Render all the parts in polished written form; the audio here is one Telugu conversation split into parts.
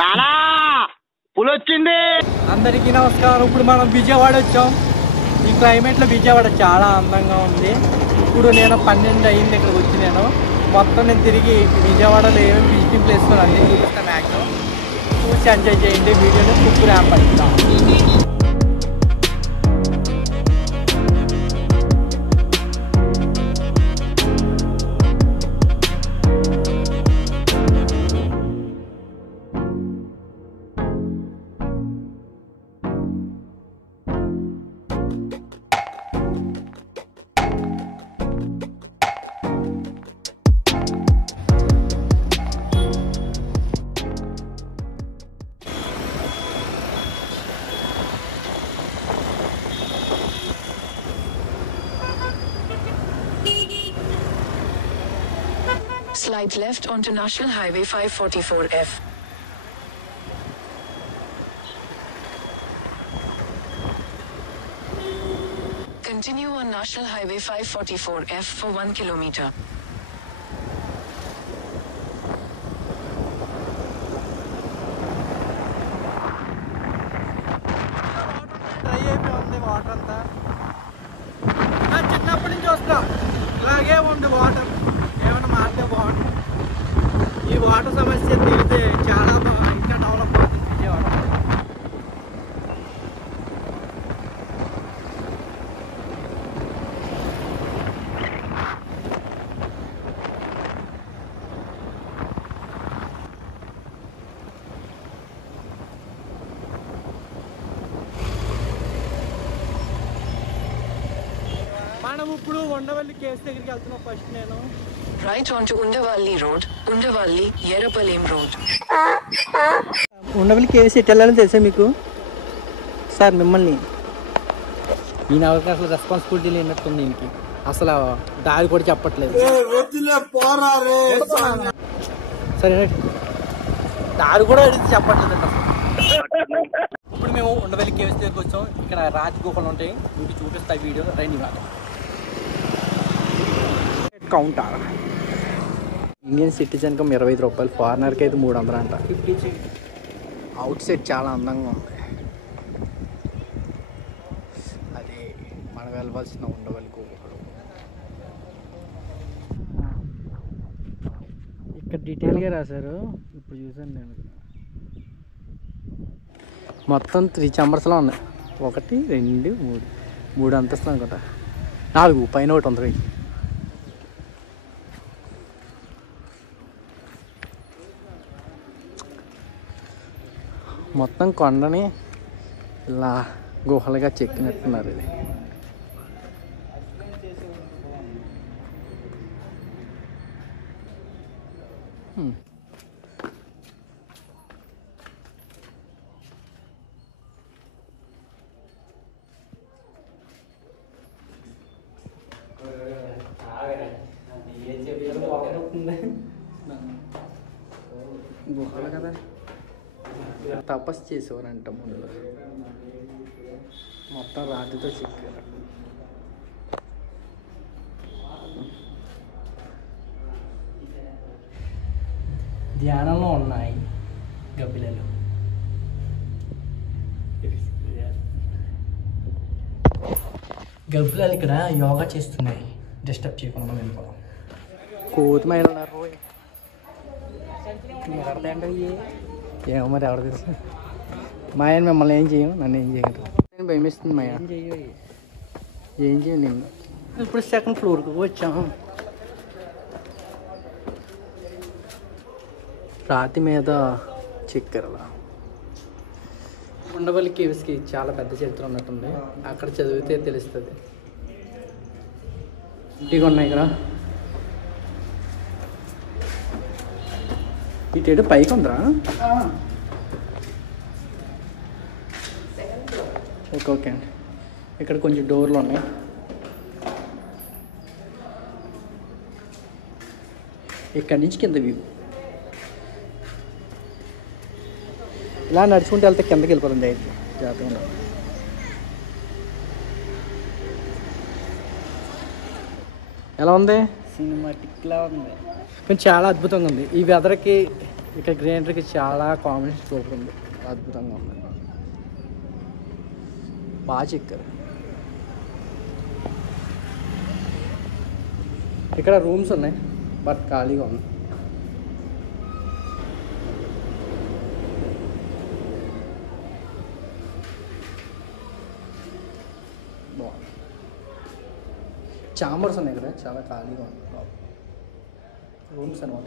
నానా పులొచ్చింది. అందరికీ నమస్కారం. ఇప్పుడు మనం విజయవాడ వచ్చాం. ఈ క్లైమేట్లో విజయవాడ చాలా అందంగా ఉంది. ఇప్పుడు నేను 12 అయింది ఇక్కడికి వచ్చి. నేను మొత్తం తిరిగి విజయవాడలో ఏమేమి విజిటింగ్ ప్లేస్లో అన్నీ చూపిస్తాను. మ్యాక్సిమం చూసి ఎంజాయ్ చేయండి. వీడియోని కుక్కు ర్యాంప్ అవుతాం. Slide left onto National Highway 544F. Continue on National Highway 544F for 1 kilometer. Water అంతా చిన్నప్పటి నుంచి వస్తాం. ఇలాగే ఉంది వాటర్. ఏమైనా మారితే బాగుంటుంది. ఈ వాటర్ సమస్య తీరితే చాలా ఇంకా డెవలప్ అవుతుంది విజయవాడ. మనం ఇప్పుడు ఉండవల్లి కేసు దగ్గరికి వెళ్తున్నాం. ఫస్ట్ నేను Right onto Undavalli Road, Undavalli, Yerrapalayam Road. Undavalli case ఎటు వెళ్ళాలని తెలుసా మీకు? సార్ మిమ్మల్ని ఈయన అవకాశం రెస్పాన్సిబిలిటీ లేనట్టుంది. దీనికి అసలు దారి కూడా చెప్పట్లేదు. సరే దారి కూడా అడిగితే చెప్పట్లేదు అండి అసలు. ఇప్పుడు మేము ఉండవల్లి కేవ్స్ దగ్గరికి వచ్చాం. ఇక్కడ రాజగుహలు ఉంటాయి. మీకు చూపిస్తాయి వీడియో. రండి వాళ్ళ కౌంటర్. ఇండియన్ సిటిజన్కి 25 రూపాయలు, ఫారినర్కి అయితే 300 అంట. అవుట్ సైడ్ చాలా అందంగా ఉంది. అదే మనం వెళ్ళవలసిన ఉండవల్లి గుహలు. ఇక్కడ డీటెయిల్గా రాశారు. ఇప్పుడు చూసాను నేను. మొత్తం 3 చంబర్స్లో ఉన్నాయి. 1, 2, 3 అంతస్తులు అనుకుంటా. 4 పైన ఒకటి ఉంది. మొత్తం కొండని ఇలా గుహలుగా చెక్కినట్టున్నారు. ఇది గుహలు కదా. తపస్సు చేసేవారంట ముందు. మొత్తం రాతితో చెక్కారు. ధ్యానంలో ఉన్నాయి గబ్బిలలు. గబ్బిలలు ఇక్కడ యోగా చేస్తున్నాయి. డిస్టర్బ్ చేయకుండా వెళ్ళిపోవడం. కోతిమైలు ఉన్నారు. ఏమో మరి ఎవరు తెలుసు. మాయని మిమ్మల్ని ఏం చేయం, నన్ను ఏం చేయగలరు. నేను భయమిస్తుంది మాయ. ఏం చేయం నేను. ఇప్పుడు 2nd ఫ్లోర్కి వచ్చాము. రాతి మీద చెక్కరలా. ఉండవల్లి కేవ్స్కి చాలా పెద్ద చరిత్ర ఉన్నట్టుంది. అక్కడ చదివితే తెలుస్తుంది. ఇంటిగా ఉన్నాయి ఇక్కడ. ఇటు పైకి ఉందిరా. ఓకే అండి. ఇక్కడ కొంచెం డోర్లు ఉన్నాయి. ఇక్కడి నుంచి కింద వ్యూ. ఇలా నడుచుకుంటూ వెళ్తే కిందకి వెళ్ళిపోతుంది. జాగ్రత్తగా. ఎలా ఉంది? సినిమాటిక్లా ఉంది. కానీ చాలా అద్భుతంగా ఉంది. ఈ వెదర్కి ఇక్కడ గ్రీనరీకి చాలా కాంబినేషన్ సూపర్ ఉంది, అద్భుతంగా ఉంది, బాగా చెక్కారు. ఇక్కడ రూమ్స్ ఉన్నాయి బట్ ఖాళీగా ఉంది. బాగుంది. చాంబర్స్ ఉన్నాయి కదా, చాలా ఖాళీగా ఉంది. రూమ్స్ అనమాట.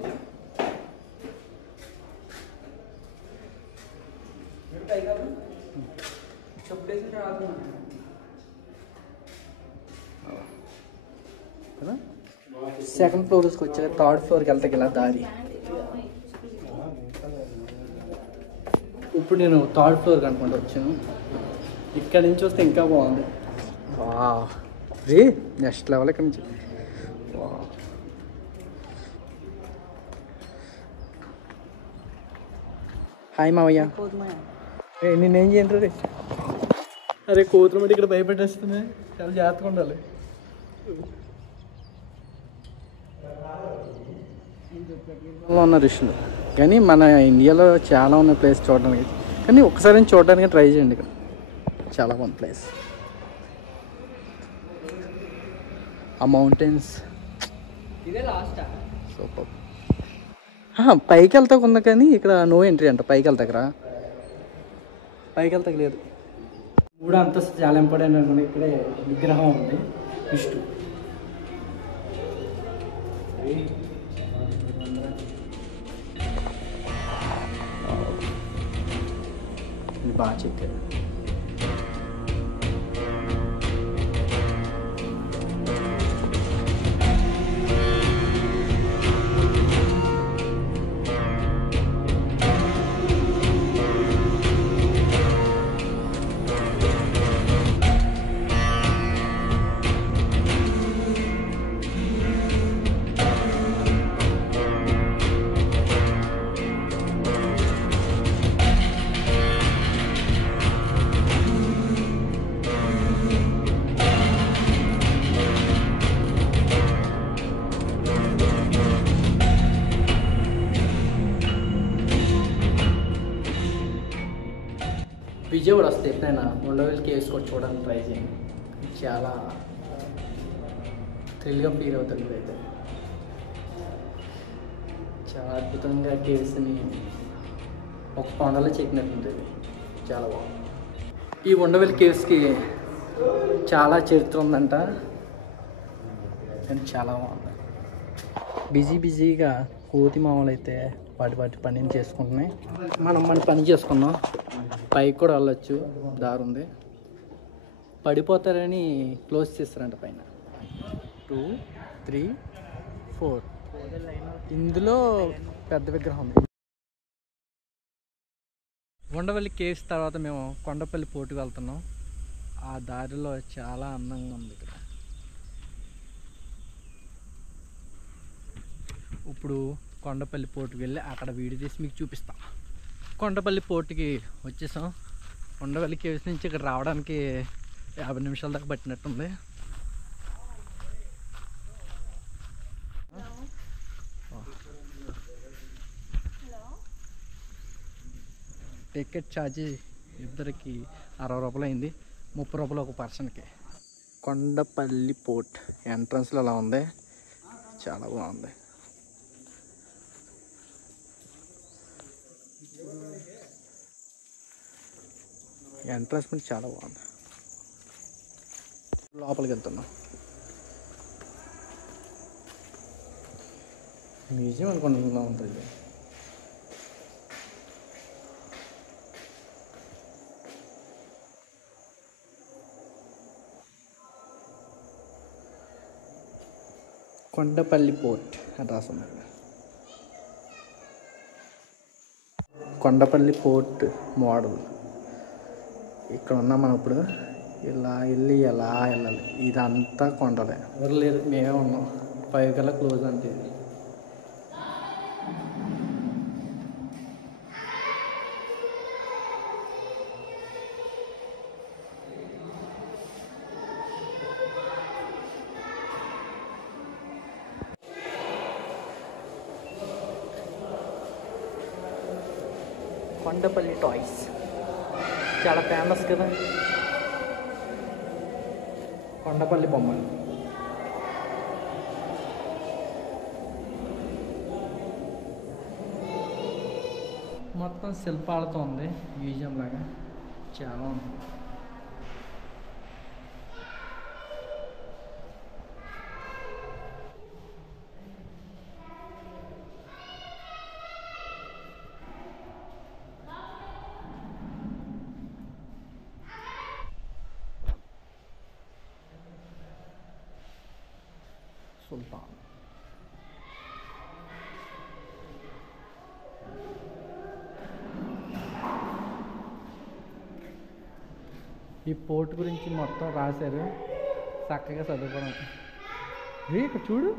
సెకండ్ ఫ్లోర్స్కి వచ్చాక థర్డ్ ఫ్లోర్కి వెళ్తాకి ఇలా దారి. ఇప్పుడు నేను థర్డ్ ఫ్లోర్కి అనుకుంటూ వచ్చాను. ఇక్కడ నుంచి వస్తే ఇంకా బాగుంది. వా రే నెక్స్ట్ లెవెల్ ఇక్కడ నుంచి. వా హాయ్ మావయ్య. నేనేం చేయండి రే. అరే కోతులు మట్టి ఇక్కడ భయపెట్టేస్తున్నాయి, చాలా జాగ్రత్తగా ఉండాలి. ఉన్న ఋషులు కానీ మన ఇండియాలో చాలా ఉన్న ప్లేస్ చూడడానికి, కానీ ఒకసారి చూడడానికి ట్రై చేయండి. ఇక్కడ చాలా బాగుంది ప్లేస్. ఆ మౌంటైన్స్ సూపర్. పైకి వెళ్తాకు ఉంది కానీ ఇక్కడ నో ఎంట్రీ అంట. పైకి వెళ్తాకరా, పైకి వెళ్తాక లేదు. 3వ అంతస్తు చాలా ఇంపార్టెంట్ అనుకోండి. ఇక్కడే విగ్రహం ఉంది విష్ణు. బాగా చెక్కారు. విజయవాడ వస్తే ఎప్పుడైనా ఉండవల్లి కేవ్స్ కూడా చూడడానికి ట్రై చేయండి. చాలా థ్రిల్గా ఫీల్ అవుతుంది. ఇదైతే చాలా అద్భుతంగా కేవ్స్ని ఒక కొండలో చెక్కినట్టుంటుంది. చాలా బాగుంది. ఈ ఉండవల్లి కేవ్స్కి చాలా చరిత్ర ఉందంట, కానీ చాలా బాగుంది. బిజీగా కోతి మామూలు అయితే వాటి పనిని చేసుకుంటున్నాయి. మనం మన పని చేసుకున్నాం. పైకి కూడా వెళ్ళొచ్చు, దారి ఉంది. పడిపోతారని క్లోజ్ చేస్తారంట పైన. 2, 3, 4 ఇందులో పెద్ద విగ్రహం ఉంది. ఉండవల్లి కేవ్స్ తర్వాత మేము కొండపల్లి పోర్టుకు వెళ్తున్నాం. ఆ దారిలో చాలా అందంగా ఉంది. ఇక్కడ ఇప్పుడు కొండపల్లి పోర్టుకి వెళ్ళి అక్కడ వీడియో తీసి మీకు చూపిస్తాం. కొండపల్లి పోర్టుకి వచ్చేసాం. ఉండవల్లి కేవ్స్ నుంచి ఇక్కడ రావడానికి 50 నిమిషాల దాకా పట్టినట్టుంది. టికెట్ ఛార్జీ ఇద్దరికి 60 రూపాయలు అయింది, 30 రూపాయలు ఒక పర్సన్కి. కొండపల్లి పోర్ట్ ఎంట్రన్స్లో అలా ఉంది, చాలా బాగుంది. ఎంట్రన్స్ కూడా చాలా బాగుంది. లోపలికి వెళ్తున్నాం. మ్యూజియం అనుకుంటున్నా ఉంటుంది. కొండపల్లి పోర్ట్ అని రాస్తుంది. Kondapalli port model. ఇక్కడ ఉన్నాం మనం ఇప్పుడు. ఇలా వెళ్ళి ఎలా వెళ్ళాలి, ఇదంతా కొండలే, ఎవరు లేదు, మేమే ఉన్నాం. 5 కల్లా క్లోజ్ అంటే. కొండపల్లి టాయ్స్ చాలా ఫేమస్ కదా, కొండపల్లి బొమ్మలు. మొత్తం శిల్పాలతో ఉంది, మ్యూజియం లాగా చాలా ఉంది. సుల్తాన్ ఈ పోర్ట్ గురించి మొత్తం రాశారు, చక్కగా చదువుకోవడం. ఇక్కడ చూడు,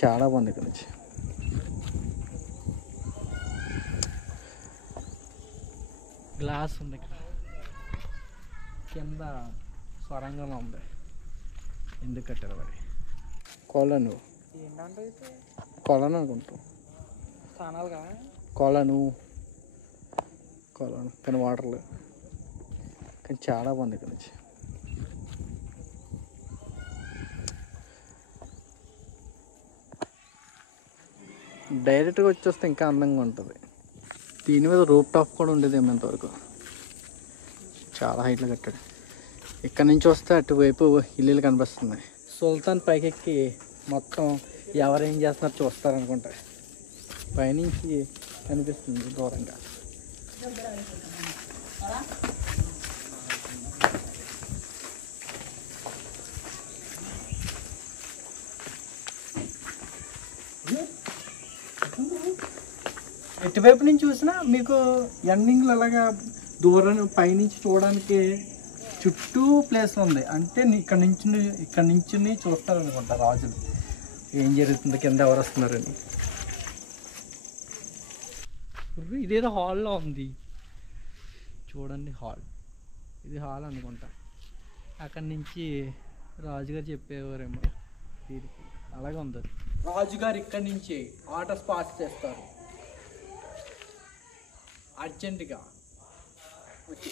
చాలా బాగుంది. ఇక్కడ నుంచి గ్లాస్ ఉంది, ఇక్కడ కింద సొరంగంలో ఉంది. ఎందుకు కట్టారు మరి? కొలను కొలను అనుకుంటాం, కొలను కొలను కానీ వాటర్లు, కానీ చాలా బాగుంది. ఇక్కడ నుంచి డైరెక్ట్గా వచ్చేస్తే ఇంకా అందంగా ఉంటుంది. దీని మీద రూప్ టాప్ కూడా ఉండేది ఏమంతవరకు, చాలా హైట్లో కట్టాడు. ఇక్కడ నుంచి వస్తే అటువైపు ఇల్లు కనిపిస్తుంది. సుల్తాన్ పైకెక్కి మొత్తం ఎవరేం చేస్తున్నారు చూస్తారనుకుంటా, పైనుంచి కనిపిస్తుంది దూరంగా. ఎటువైపు నుంచి చూసినా మీకు ఎండింగ్లో అలాగా దూరం పైనుంచి చూడడానికి చుట్టూ ప్లేస్ ఉంది. అంటే ఇక్కడ నుంచి చూస్తారనుకుంటా రాజులు ఏం జరుగుతుంది, కింద ఎవరు వస్తున్నారని. ఇదేదో హాల్లో ఉంది చూడండి, హాల్. ఇది హాల్ అనుకుంటా. అక్కడి నుంచి రాజుగారు చెప్పేవారేమో దీనికి, అలాగే ఉంది. రాజుగారు ఇక్కడి నుంచి ఆర్డర్స్ పాస్ చేస్తారు అర్జెంటుగా వచ్చి.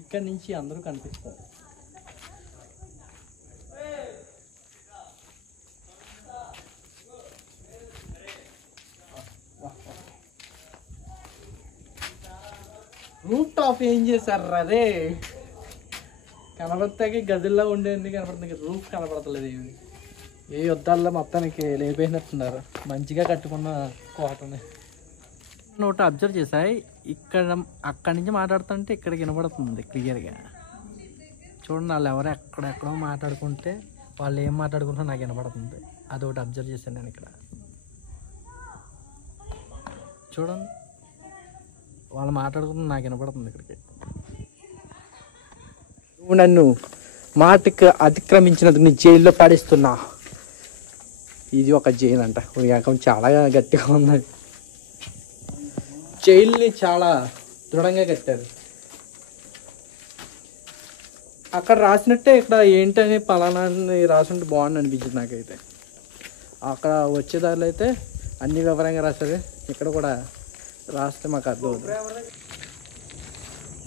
ఇక్కడి నుంచి అందరూ కనిపిస్తారు. రూఫ్ టాప్ ఏం చేశారు అదే, కనబడతాకి గదుల్లో ఉండేది కనబడుతుంది, రూఫ్ కనబడతలేదు. ఏమి ఏ యుద్ధాల్లో మొత్తానికి లేపేసినట్టున్నారు. మంచిగా కట్టుకున్న కోటని నోట అబ్జర్వ్ చేశాయి. ఇక్కడ అక్కడి నుంచి మాట్లాడుతుంటే ఇక్కడ వినబడుతుంది క్లియర్గా. చూడండి, వాళ్ళు ఎవరు ఎక్కడెక్కడో మాట్లాడుకుంటే వాళ్ళు ఏం మాట్లాడుకుంటారో నాకు వినబడుతుంది. అదొకటి అబ్జర్వ్ చేశాను నేను ఇక్కడ. చూడండి, వాళ్ళు మాట్లాడుకుంటే నాకు వినపడుతుంది ఇక్కడికి. నువ్వు నన్ను మాటకి అతిక్రమించినందుకు నీ జైల్లో పడేస్తున్నా. ఇది ఒక జైలు అంట. చాలా గట్టిగా ఉంది. జైల్ని చాలా దృఢంగా కట్టారు. అక్కడ రాసినట్టే ఇక్కడ ఏంటని పలానా రాసుంటే బాగుంది అనిపించింది నాకైతే. అక్కడ వచ్చేదారిలో అయితే అన్ని వివరంగా రాశారు. ఇక్కడ కూడా రాస్తే మాకు అర్థం అవుతుంది.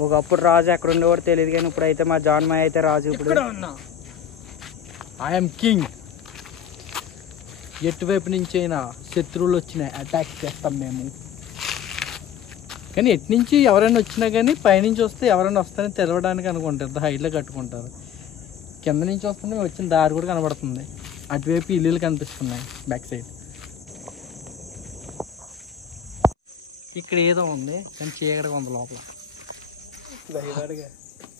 ఒకప్పుడు రాజు ఎక్కడ ఉండేవాడు తెలియదు, కానీ ఇప్పుడైతే మా జాన్మయ్య అయితే రాజు. ఇప్పుడు ఐఎమ్ కింగ్. ఎటువైపు నుంచి అయినా శత్రువులు వచ్చినా అటాక్ చేస్తాం మేము. కానీ ఎటు నుంచి ఎవరైనా వచ్చినా కానీ పైనుంచి వస్తే ఎవరైనా వస్తారని తెలవడానికి అనుకుంటారు, హైట్లో కట్టుకుంటారు. కింద నుంచి వస్తుంటే మేము వచ్చిన దారి కూడా కనబడుతుంది. అటువైపు ఇల్లులు కనిపిస్తున్నాయి బ్యాక్ సైడ్. ఇక్కడ ఏదో ఉంది కానీ చీకటిగా ఉంది లోపల.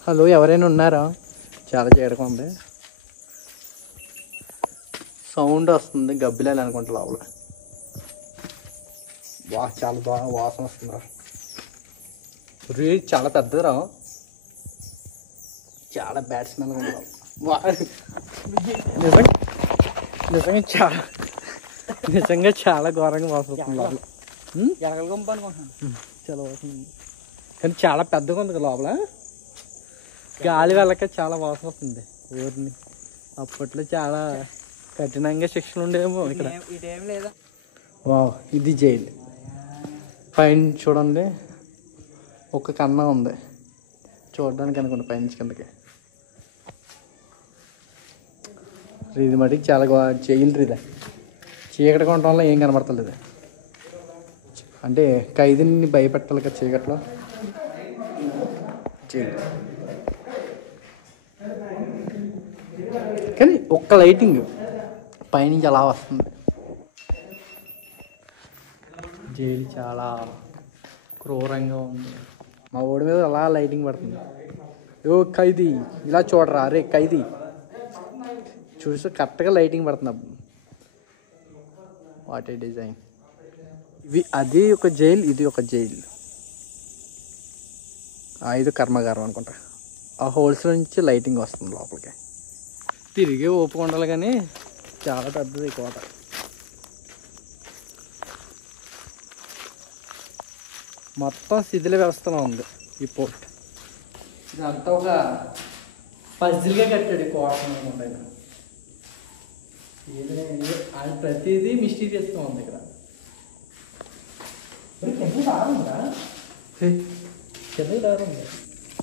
హలో, ఎవరైనా ఉన్నారా? చాలా చీకటిగా ఉంది. సౌండ్ వస్తుంది, గబ్బిలాలు అనుకుంటా లోపల. చాలా బాగా వాసన వస్తుందిరా. రేట్ చాలా పెద్దదిరా, చాలా బ్యాడ్ స్మెల్ ఉంది. నిజంగా చాలా ఘోరంగా వాసన వస్తుంది లోపల. ఎలకల గుంపు అనుకుంటున్నాను, చాలా వాసన ఉంది కానీ చాలా పెద్దగా ఉంది లోపల. గాలి వెళ్ళక చాలా వాసన వస్తుంది. ఊరిని అప్పట్లో చాలా కఠినంగా శిక్షలు ఉండేమో ఇక్కడ. ఇటేం లేదా? ఇది జైలు. పైన చూడండి ఒక కన్నం ఉంది చూడడానికి అనుకోండి పైనుంచి కిందకి. ఇది మటుకు చాలా జైలు రీదే. చీకటి కొనడం వల్ల ఏం కనబడతలేదు. అంటే ఖైదీని భయపెట్టాలి కదా చీకట్లో. జైలు కానీ ఒక్క లైటింగ్ పైనుంచి అలా వస్తుంది. జైలు చాలా క్రూరంగా ఉంది. మా ఓడి మీద అలా లైటింగ్ పడుతుంది. ఓ ఖైదీ ఇలా చూడరా, అరే ఖైదీ చూసి కరెక్ట్గా లైటింగ్ పడుతుంది. What a design. అది ఒక జైలు, ఇది ఒక జైలు. ఇది కర్మాగారం అనుకుంటా. ఆ హోల్స్ నుంచి లైటింగ్ వస్తుంది లోపలికి. తిరిగి ఓపిక ఉండాలి కానీ చాలా పెద్దది కోట. మొత్తం శిథిల వ్యవస్థలో ఉంది ఈ పోర్ట్. ఇదంతా ఒక పజిల్గా కట్టాడు ఈ కోట అనుకుంటా. అది ప్రతిదీ మిస్టీరియస్గా ఉంది ఇక్కడ. కిందకి దారి ఉంది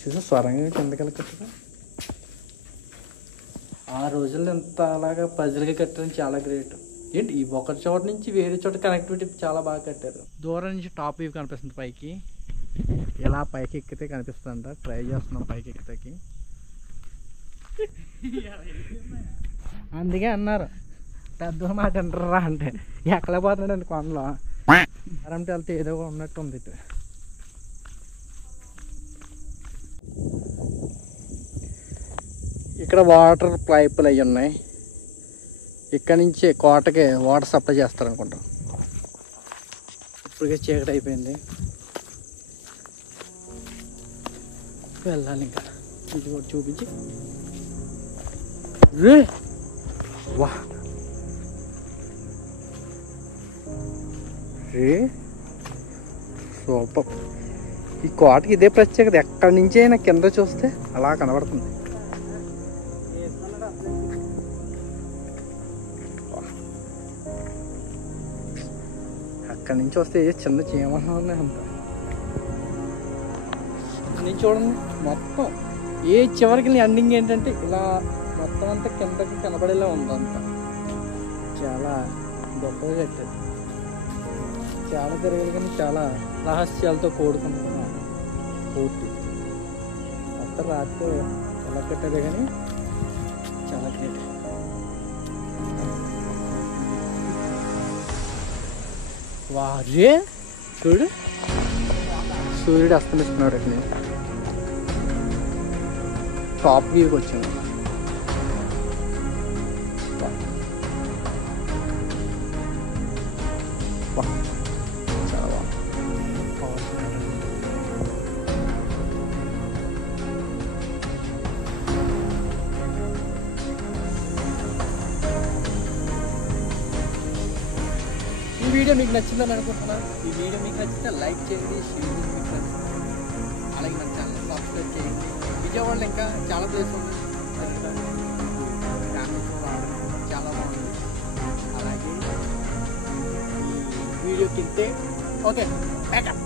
చూసా, స్వరంగా కిందకి వెళ్ళకట్టుగా. ఆ రోజుల్లో ఎంత అలాగా పజిల్గా కట్టడం చాలా గ్రేట్. ఏంటి ఈ ఒక చోట నుంచి వేరే చోట కనెక్టివిటీ చాలా బాగా కట్టారు. దూరం నుంచి టాప్ వ్యూ కనిపిస్తుంది పైకి. ఇలా పైకి ఎక్కితే కనిపిస్తుందంట. ట్రై చేస్తున్నాం పైకి ఎక్కితేకి. అందుకే అన్నారు పెద్ద మాట అంటారా అంటే ఎక్కలేకపోతున్నాడండి కొండలో. కరెంట్ వెళ్తే ఏదో ఉన్నట్టు ఉంది. ఇక్కడ వాటర్ పైపులు అవి ఉన్నాయి. ఇక్కడ నుంచి కోటకి వాటర్ సప్లై చేస్తారనుకుంటా. ఇప్పటికే చీకటి అయిపోయింది, వెళ్ళాలి ఇంకా. ఇది కూడా చూపించి వా సూపర్. ఈ కోటకి ఇదే ప్రత్యేకత. ఎక్కడి నుంచి అయినా కింద చూస్తే అలా కనబడుతుంది. అక్కడి నుంచి వస్తే చిన్న చీమలు ఉన్నాయి అంత. నేను చూడండి మొత్తం ఏ చివరికి ఎండింగ్ ఏంటంటే ఇలా మొత్తం అంతా కిందకి కనబడేలా ఉంది అంతా. చాలా గొప్పగా కట్టారు. చాలా తిరగదు కానీ చాలా రహస్యాలతో కూడుకుంటున్నాను పోటీ. మొత్తం రాత్రి ఎలా కట్టారు కానీ చాలా గ్రేట్. వారే చూడు సూర్యుడు అస్తమిస్తున్నాడు. ఇక్కడ టాప్ వ్యూకి వచ్చాము. చాలా బాగుంది. ఈ వీడియో మీకు నచ్చిందని అనుకుంటున్నాను. ఈ వీడియో మీకు నచ్చితే లైక్ చేయండి, షేర్ చేయండి, అలాగే మన ఛానల్ సబ్స్క్రైబ్ చేయండి. విజయవాడలో ఇంకా చాలా ప్లేస్ ఉంది, చాలా బాగుంది. అలాగే ఈ వీడియో కింద ఓకే బ్యాకప్.